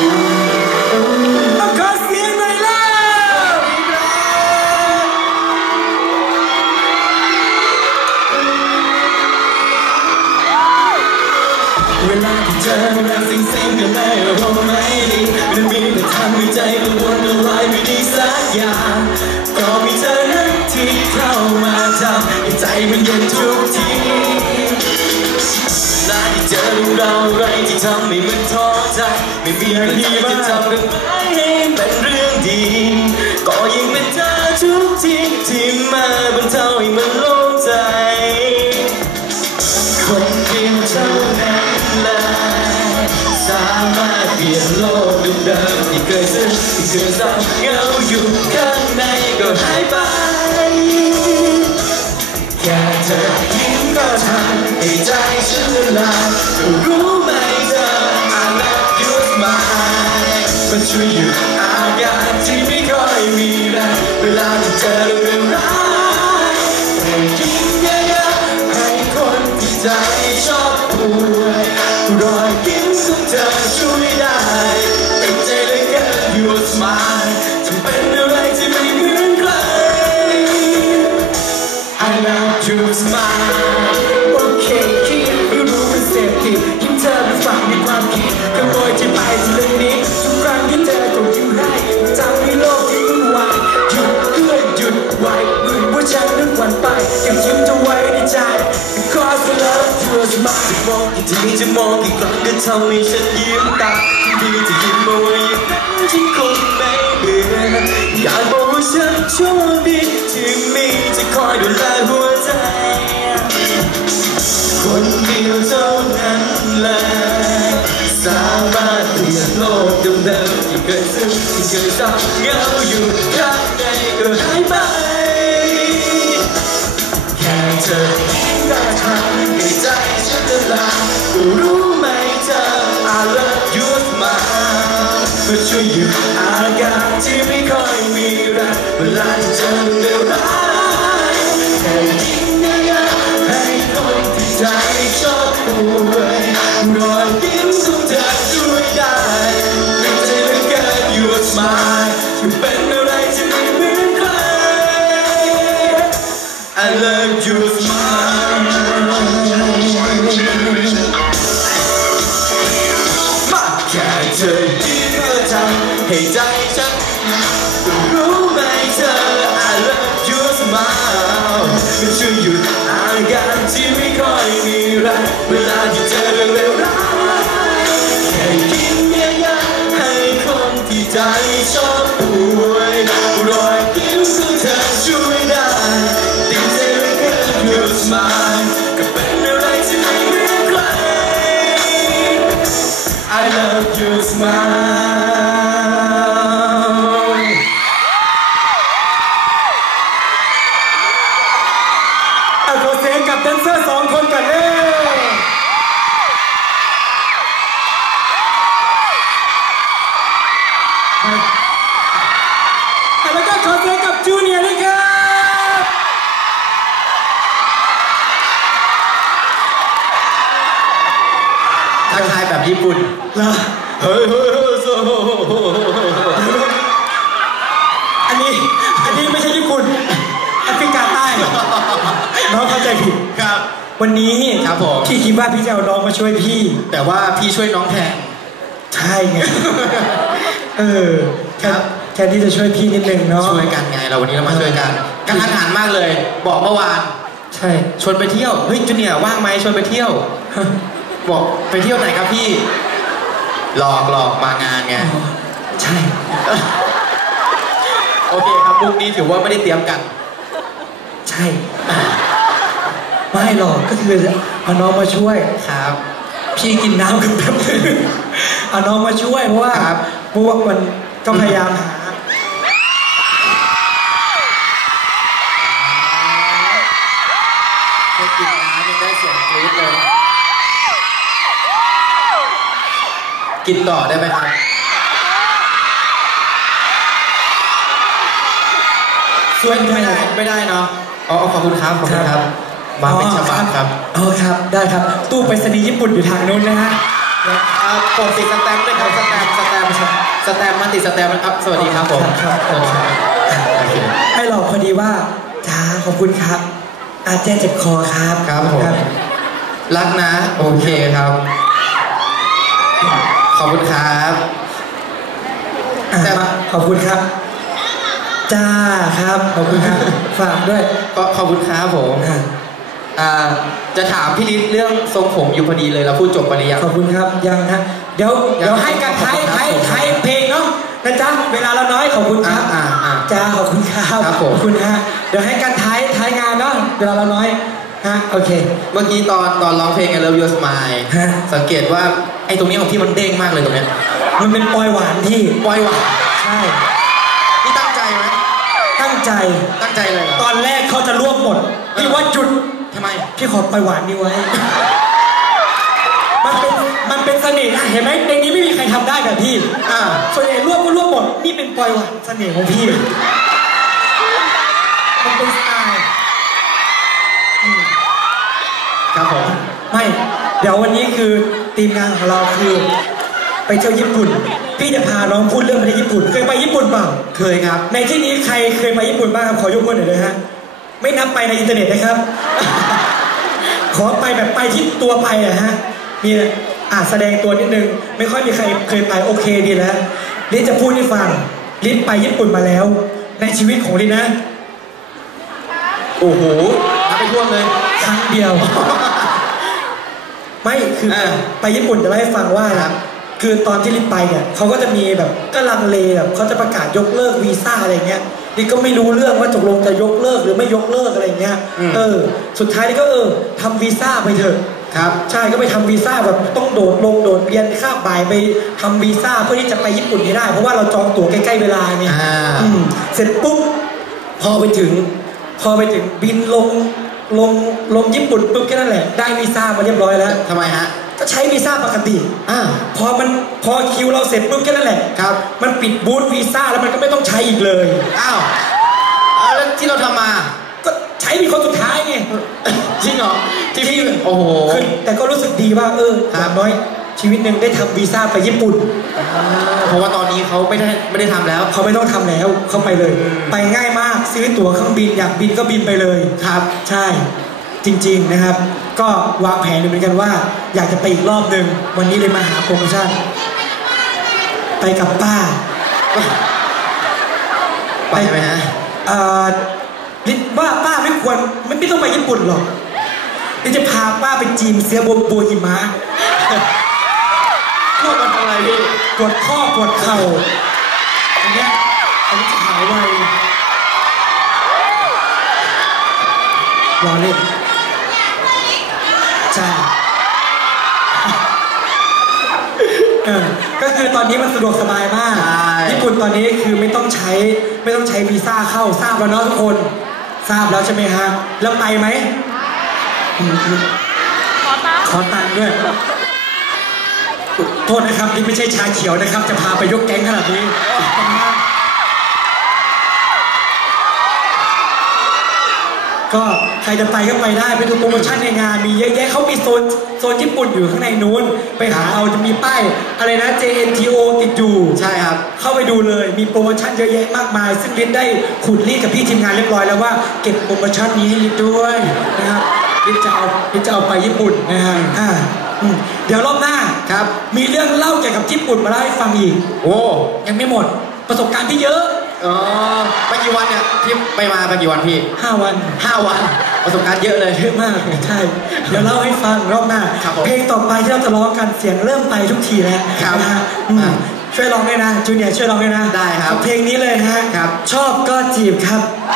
เวลาที่เจอเรื่องสิ่งสิ่งกันไม่รู้ไหมดีมันมีแต่ทำให้ใจกังวลอะไรไม่ดีสักอย่างก็มีเธอนั้นที่เข้ามาทำให้ใจมันเย็นทุกทีนาที่เจอเรื่องราวอะไรที่ทำให้มัน ไม่มีอะไรที่จะทำเรื่องร้ายให้เป็นเรื่องดี ก็ยิ่งเป็นเธอทุกทีที่มาบรรเทาให้มันโล่งใจ คนเดียวเท่านั้นแหละสามารถเปลี่ยนโลกเดิมๆที่เคยซึ้งที่เคยเศร้าเหงาอยู่ข้างในก็หายไปแค่เธอยิ้มก็ทำให้ใจฉันละลาย ลาที่เจอเรื่องร้ายให้ยิ้มเยอะๆให้คนที่ใจชอบผู้ จะมองกี่ทีจะมองกี่ครั้งก็ทำให้ฉันยิ้มตามทุกทีจะยิ้มมาว่างนั้นฉันคงไม่เบื่ออยากบอกว่าฉันโชคดีที่มีจะคอยดูแลหัวใจ คนเดียวเท่านั้นแหละสามารถเปลี่ยนโลกเดิมๆที่เคยซึ้งที่เคยเศร้าเหงาอยู่ข้างในก็หายไปแค่เธอ รู้ไหมเธอ I love you smile เพื่อช่วยหยุดอาการที่ไม่ค่อยมีแรงเวลาที่เจอเรื่องร้ายแค่ยิ้มเยอะๆให้คนที่ใจชอบป่วยรอยยิ้มของเธอช่วยได้เป็นใจเหลือเกิน Your smile จะเป็นอะไรที่ไม่เหมือนใคร I love you smile แรง แล้วก็ขอเสียงกับจูเนียร์ด้วยครับ ทักทายแบบญี่ปุ่นเฮ้ยเฮ้ยเฮ้ยโซ่อันนี้ อันนี้ไม่ใช่ญี่ปุ่นแอฟริกาใต้น้องเข้าใจผิด ครับ วันนี้ครับผม พี่คิดว่าพี่จะเอาน้องมาช่วยพี่ แต่ว่าพี่ช่วยน้องแทน ใช่ไง เออครับแทนที่จะช่วยพี่นิดนึงเนาะช่วยกันไงเราวันนี้เรามาช่วยกันกันอาหารมากเลย บอกเมื่อวาน ใช่ชวนไปเที่ยวเฮ้ยจูเนียร์ว่างไหมชวนไปเที่ยว บอกไปเที่ยวไหนครับพี่ หลอกหลอกมางานไงใช่ โอเคครับมุกนี้ถือว่าไม่ได้เตรียมกัน ใช่ไม่หรอกก็คือเอาน้องมาช่วยครับ พี่กินน้ำกันแป๊บนึงเอาน้องมาช่วยเพราะว่าครับเพราะว่ามันก็พยายามหา แค่กินน้ำยังได้เสียงกรี๊ดเลย กินต่อได้ไหมครับช่วยไม่ได้ไม่ได้เนาะอ๋อขอบคุณครับ ขอบคุณครับ มาเป็นฉบับครับอ๋อครับ ได้ครับ ตู้ไปรษณีย์ญี่ปุ่นอยู่ทางนู้นนะฮะ อ่าผมติดสแตมป์ด้วยครับสแตมป์สแตมป์สแตมป์มาติดสแตมป์นะครับ สวัสดีครับผมครับสวัสดีครับโอเคให้หลอกพอดีว่าจ้าขอบคุณครับ อาเจเจ็บคอครับครับผมรักนะ โอเคครับ ขอบคุณครับอะแต่มาขอบคุณครับจ้าครับ ขอบคุณครับ ฝากด้วยก็ขอบคุณครับผม อะอ่าจะถามพี่ลิศเรื่องทรงผมอยู่พอดีเลยเราพูดจบไปหรือยัง ขอบคุณครับยังฮะเดี๋ยวยังเดี๋ยวให้กันท้ายขอบคุณครับท้ายท้ายเพลงเนาะนะจ๊ะเวลาเราน้อยขอบคุณครับอ่าอ่าอ่าจ้าขอบคุณครับครับผม ขอบคุณฮะเดี๋ยวให้กันท้ายท้ายงานเนาะเวลาเราน้อยฮะโอเค เมื่อกี้ตอนตอนร้องเพลง I Love Your Smile ฮะ สังเกตว่าไอ้ตรงนี้ของพี่มันเด้งมากเลยตรงเนี้ยมันเป็นปอยหวานที่ปล่อยว่ะใช่นี่ตั้งใจไหมตั้งใจ ตั้งใจเลยเหรอ ตอนแรกเขาจะรวบหมดพี่ว่าจุด ทำไม พี่ขอปล่อยหวานนี้ไว้ มันเป็นมันเป็นเสน่ห์นะเห็นไหมในนี้ไม่มีใครทำได้แบบพี่ อ่าส่วนใหญ่รวบก็รวบหมด นี่เป็นปล่อยหวานเสน่ห์ของพี่ มันเป็นสไตล์ครับผมไม่ เดี๋ยววันนี้คือทีมงานของเราคือ ไปเที่ยวญี่ปุ่น พี่จะพาน้องพูดเรื่องประเทศญี่ปุ่น เคยไปญี่ปุ่นเปล่า เคยครับ ในที่นี้ใครเคยไปญี่ปุ่นบ้างครับขอยกมือหน่อยเลยฮะ ไม่นับไปในอินเทอร์เน็ตนะครับข อไปแบบไปที่ตัวไปอะฮะ มีอ่าแสดงตัวนิดนึง ไม่ค่อยมีใครเคยไปโอเคดีแล้วลิศจะพูดให้ฟังลิศไปญี่ปุ่นมาแล้ว ในชีวิตของลิศนะ โอ้โหนับไปทั่วเลย ครั้งเดียว ไม่คืออา ไปญี่ปุ่นจะเล่าให้ฟังว่าครับคือตอนที่ลิศไปเนี่ยเขาก็จะมีแบบก็ลังเลแบบเขาจะประกาศยกเลิกวีซ่าอะไรเงี้ย ลิศก็ไม่รู้เรื่องว่าตกลงจะยกเลิกหรือไม่ยกเลิกอะไรเงี้ยเออ สุดท้ายลิศก็เออทำวีซ่าไปเถอะ ครับ ใช่ก็ไปทำวีซ่าแบบต้องโดดลงโดดเรียนค่าบ่ายไปทำวีซ่าเพื่อที่จะไปญี่ปุ่นให้ได้ เพราะว่าเราจองตั๋วใกล้ๆเวลาไงอ่า อืมเสร็จปุ๊บพอไปถึง พอไปถึงบินลงลงลงญี่ปุ่นปุ๊บแค่นั้นแหละ ได้วีซ่ามาเรียบร้อยแล้ว ทำไมฮะ ก็ใช้วีซ่าปกติอ่าพอมันพอคิวเราเสร็จปุ๊บแค่นั้นแหละครับ มันปิดบูธวีซ่าแล้วมันก็ไม่ต้องใช้อีกเลย อ้าวเอาแล้วที่เราทำมา ก็ใช้เป็นคนสุดท้ายไง จริงเหรอที่พี่โอ้โห คือแต่ก็รู้สึกดีว่าเออคอรับ ย่างน้อย ชีวิตหนึ่งได้ทำวีซ่าไปญี่ปุ่น เพราะว่าตอนนี้เขาไม่ได้ไม่ได้ทำแล้ว เขาไม่ต้องทำแล้วเขาไปเลยไปง่ายมากซื้อตั๋วเครื่องบินอยากบินก็บินไปเลย ครับ ใช่ จริง ๆนะครับ ก็วางแผนอยู่เหมือนกันว่า อยากจะไปอีกรอบหนึ่งวันนี้เลยมาหาโปรโมชั่น ไปกับป้า ไปไหมฮะเอ่อนิดว่าป้าไม่ควรไม่ไม่ต้องไปญี่ปุ่นหรอกนี่จะพาป้าไปจีนเสียบัวบัวหิมะพวกมันทำอะไรพี่ปวดข้อปวดเข่าอันเนี้ยอันนี้จะหายไวรอเล่นใช่เออก็คือตอนนี้มันสะดวกสบายมากใช่ ญี่ปุ่นตอนนี้คือไม่ต้องใช้ไม่ต้องใช้วีซ่าเข้าทราบแล้วเนาะทุกคน ทราบแล้วใช่ไหมฮะแล้วไปไหมอืมขอตังค์ด้วย โทษนะครับนี่ไม่ใช่ชาเขียวนะครับ จะพาไปยกแก๊งขนาดนี้ ก็ใครจะไปก็ไปได้ไปดูโปรโมชั่นในงานมีเยอะแยะเขามีโซนโซนญี่ปุ่นอยู่ข้างในนู้น ไปหาเอาจะมีป้ายอะไรนะ JNTO ติดอยู่ใช่ครับ เข้าไปดูเลยมีโปรโมชั่นเยอะแยะมากมาย ซึ่งลิศได้ขุดรีดกับพี่ทีมงานเรียบร้อยแล้วว่าเก็บโปรโมชั่นนี้ให้ลิศด้วยนะครับลิศจะเอาลิศจะเอาไปญี่ปุ่นนะฮะอ่าอืมเดี๋ยวรอบหน้าครับ มีเรื่องเล่าเกี่ยวกับญี่ปุ่นมาเล่าให้ฟังอีก โอ้ยังไม่หมดประสบการณ์ที่เยอะ อ๋อไปกี่วันเนี่ยที่ไปมาไปกี่วันพี่5วันห้าวัน ประสบการณ์เยอะเลย เยอะมากใช่ เดี๋ยวเล่าให้ฟังรอบหน้า ครับผมเพลงต่อไปที่เราจะร้องกันเสียงเริ่มไปทุกทีแล้วครับนะฮะอืมอ่าช่วยร้องด้วยนะจูเนียร์ช่วยร้องด้วยนะได้ครับ เพลงนี้เลยนะฮะครับ ชอบก็จีบครับค